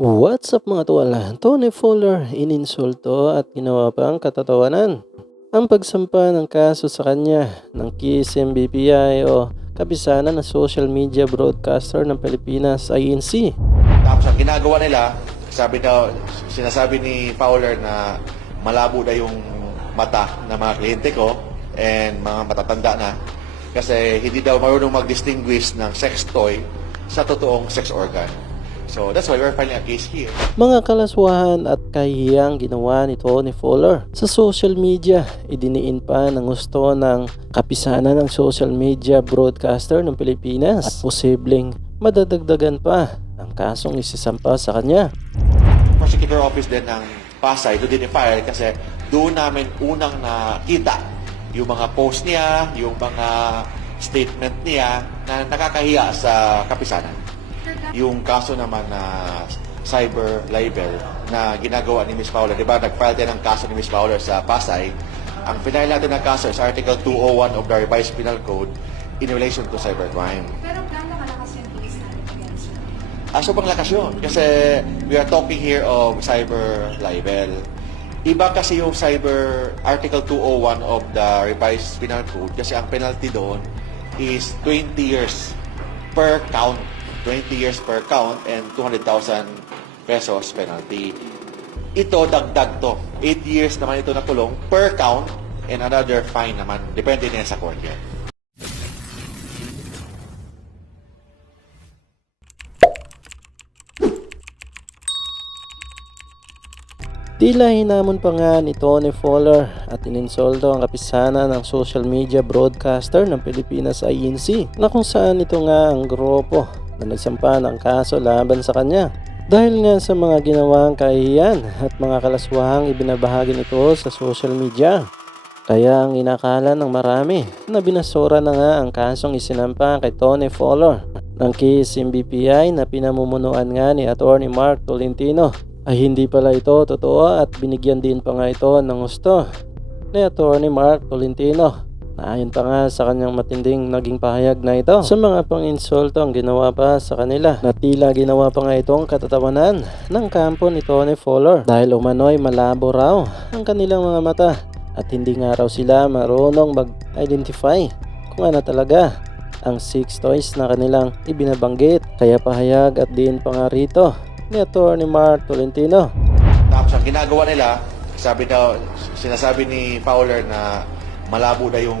What's up mga tuwala? Tony Fuller ininsulto at ginawa pang katatawanan. Ang pagsampa ng kaso sa kanya ng KISS MBPI o kapisanan ng social media broadcaster ng Pilipinas INC. Tapos ang ginagawa nila, sinasabi ni Fowler na malabo na yung mata ng mga kliyente ko and mga matatanda na kasi hindi daw marunong mag-distinguish ng sex toy sa totoong sex organ. So that's why we're filing a case here. Mga kalaswahan at kahiyang ginawa ni Tony Fuller sa social media, idiniin pa ng gusto ng kapisanan ng social media broadcaster ng Pilipinas at posibleng madadagdagan pa ang kasong isisampa sa kanya. Prosecutor Office din ng Pasay doon din i-file kasi doon namin unang nakita yung mga post niya, yung mga statement niya na nakakahiya sa kapisanan. Yung kaso naman na cyber libel na ginagawa ni Ms. Fowler, di ba nag-file din ang kaso ni Ms. Fowler sa Pasay. Ang final natin ng kaso is Article 201 of the Revised Penal Code in relation to cybercrime. Pero gaano kalakas yung case natin against her? Sobrang lakas yun kasi we are talking here of cyber libel. Iba kasi yung cyber Article 201 of the Revised Penal Code kasi ang penalty doon is 20 years per count. 20 years per count and 200,000 pesos penalty. Ito, dagdag to. 8 years naman ito na kulong per count and another fine naman. Depende niya sa court yan. Tila hinamon pa nga ni Tony Fuller at ininsolto ang kapisanan ng social media broadcaster ng Pilipinas INC na kung saan ito nga ang grupo na nagsampa ng kaso laban sa kanya. Dahil nga sa mga ginawang kahihiyan at mga kalaswahang ibinabahagi nito sa social media. Kaya ang inakala ng marami na binasura na nga ang kasong isinampa kay Tony Fuller ng KISS MBPI na pinamumunuan nga ni Atty. Mark Tolentino ay hindi pala ito totoo at binigyan din pa nga ito ng gusto ni Atty. Mark Tolentino na ayon pa nga sa kanyang matinding naging pahayag na ito sa mga pang-insulto ang ginawa pa sa kanila na tila ginawa pa nga itong katatawanan ng kampo ni Tony Fuller dahil umano'y malabo raw ang kanilang mga mata at hindi nga raw sila marunong mag-identify kung ano talaga ang sex toys na kanilang ibinabanggit. Kaya pahayag at din pa nga rito ni Atty. Mark Tolentino. Tapos ang ginagawa nila, sinasabi ni Fowler na malabo na yung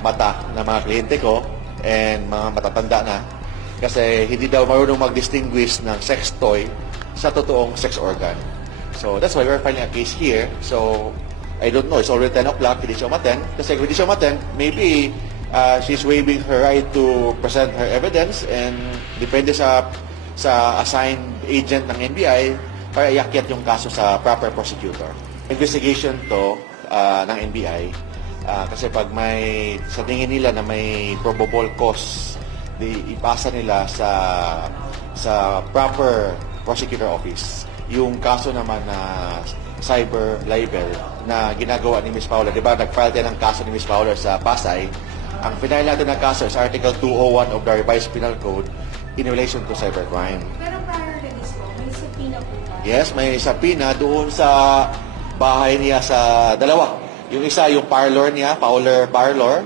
mata ng mga kliyente ko and mga matatanda na kasi hindi daw marunong mag-distinguish ng sex toy sa totoong sex organ. So that's why we're filing a case here. So I don't know, it's already 10 o'clock, hindi siya umattend. Kasi kung hindi siya umattend, maybe she's waiving her right to present her evidence and depende sa assigned agent ng NBI para iakyat yung kaso sa proper prosecutor. Investigation to ng NBI kasi pag may sa tingin nila na may probable cause, ipasa nila sa proper prosecutor office. Yung kaso naman na cyber libel na ginagawa ni Ms. Fowler, di ba nag-file din ang kaso ni Ms. Fowler sa Pasay. Ang final natin ng kaso is Article 201 of the Revised Penal Code in relation to cybercrime. Pero prior to this po, may subpoena po ba? Yes, may subpoena doon sa bahay niya sa dalawa. Yung isa, yung parlor niya, Fowler Parlor,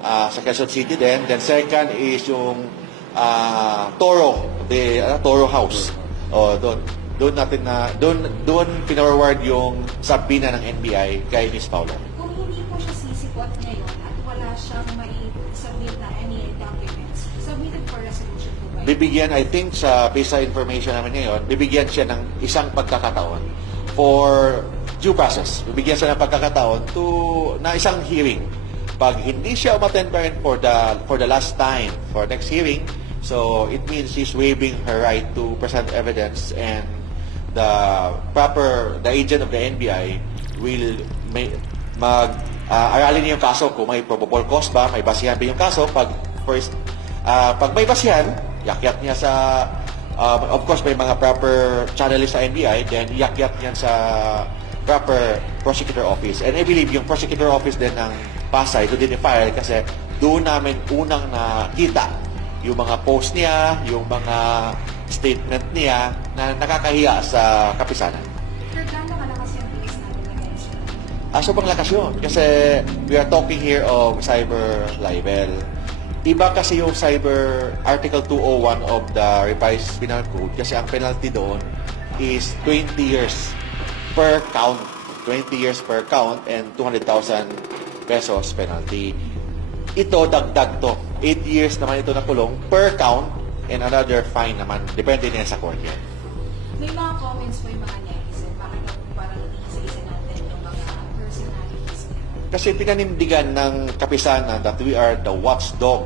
sa Quezon City din. Then second is yung Toro House. O, doon pinaward yung subpoena ng NBI kay Ms. Fowler. Kung hindi po siya sisikot ngayon at wala siyang mai-submit na any documents, submitted for resolution po ba? Bibigyan, I think, based sa information namin ngayon, bibigyan siya ng isang pagkakataon for due process. Bibigyan siya ng pagkakataon na isang hearing. Pag hindi siya umattend pa rin for the last time, for next hearing, so it means she's waiving her right to present evidence and the agent of the NBI will aralin niya yung kaso kung may probable cause ba, may basihan ba yung kaso. Pag may basihan, yakyat niya of course may mga proper channelist sa NBI, then yakyat niya sa proper prosecutor office. And I believe yung prosecutor office din ng Pasay doon din i-file kasi doon namin unang nakita yung mga post niya, yung mga statement niya na nakakahiya sa kapisanan. Sir, gaano kalakas yung case natin against him? Sobrang lakas yun. Kasi we are talking here of cyber libel. Iba kasi yung cyber Article 201 of the Revised Penal Code kasi ang penalty doon is 20 years per count. 20 years per count and 200,000 pesos penalty. Ito, dagdag to. 8 years naman ito na kulong per count and another fine naman. Depende niya sa court yan. May mga comments po yung mga netizen. Bakit daw po parang iniisa-isa natin yung mga personalities niya? Kasi pinanindigan ng kapisanan that we are the watchdog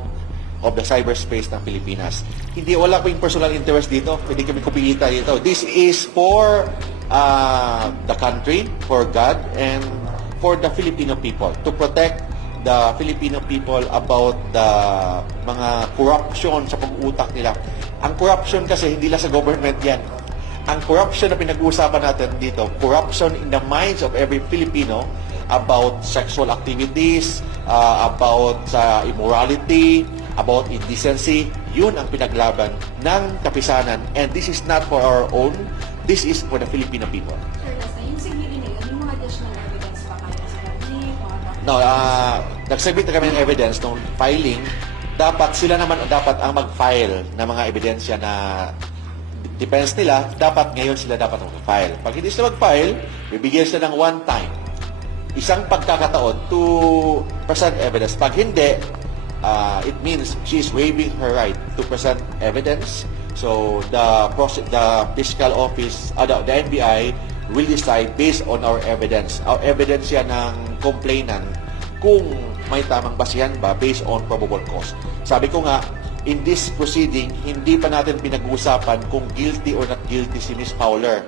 of the cyberspace ng Pilipinas. Hindi, wala pa yung personal interest dito. Hindi kami kupilita dito. This is for the country, for God, and for the Filipino people. To protect the Filipino people about the mga corruption sa pag-utak nila. Ang corruption kasi hindi lang sa government yan. Ang corruption na pinag-uusapan natin dito, corruption in the minds of every Filipino about sexual activities, about immorality, about indecency. Yun ang pinaglaban ng kapisanan. And this is not for our own, this is for the Filipino people. Sir, last na yung sigili na yun, yung mga additional evidence ba kayo sa kanya? No, nagsabit na kami ng evidence nung filing. Dapat sila naman dapat ang mag-file ng mga ebidensya na defense nila. Dapat ngayon sila dapat mag-file. Pag hindi sila mag-file, bibigyan sila ng one time. Isang pagkakataon to present evidence. Pag hindi, it means she is waiving her right to present evidence. So the fiscal office, the NBI will decide based on our evidence. Our evidence yan ng complainant kung may tamang basihan ba based on probable cause. Sabi ko nga, in this proceeding, hindi pa natin pinag-uusapan kung guilty or not guilty si Ms. Fowler.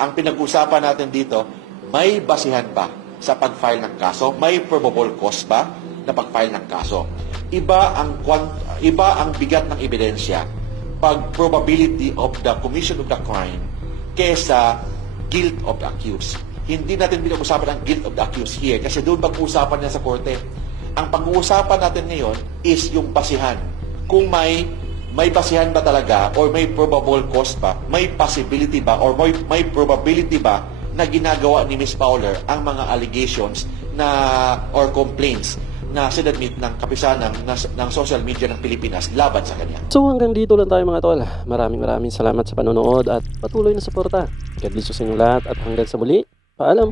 Ang pinag-uusapan natin dito, may basihan ba sa pag-file ng kaso? May probable cause ba na pag-file ng kaso? Iba ang bigat ng ebidensya pag probability of the commission of the crime kesa guilt of the accused. Hindi natin pinag-usapan ang guilt of the accused here kasi doon pag-uusapan niya sa korte. Ang pag-uusapan natin ngayon is yung basihan. Kung may basihan ba talaga or may probable cause ba, may possibility ba or may probability ba na ginagawa ni Ms. Fowler ang mga allegations na or complaints na sinadmit ng kapisanan ng social media ng Pilipinas laban sa kanya. So hanggang dito lang tayo mga tol. Maraming salamat sa panonood at patuloy na suporta. God bless sa inyong lahat at hanggang sa muli. Paalam!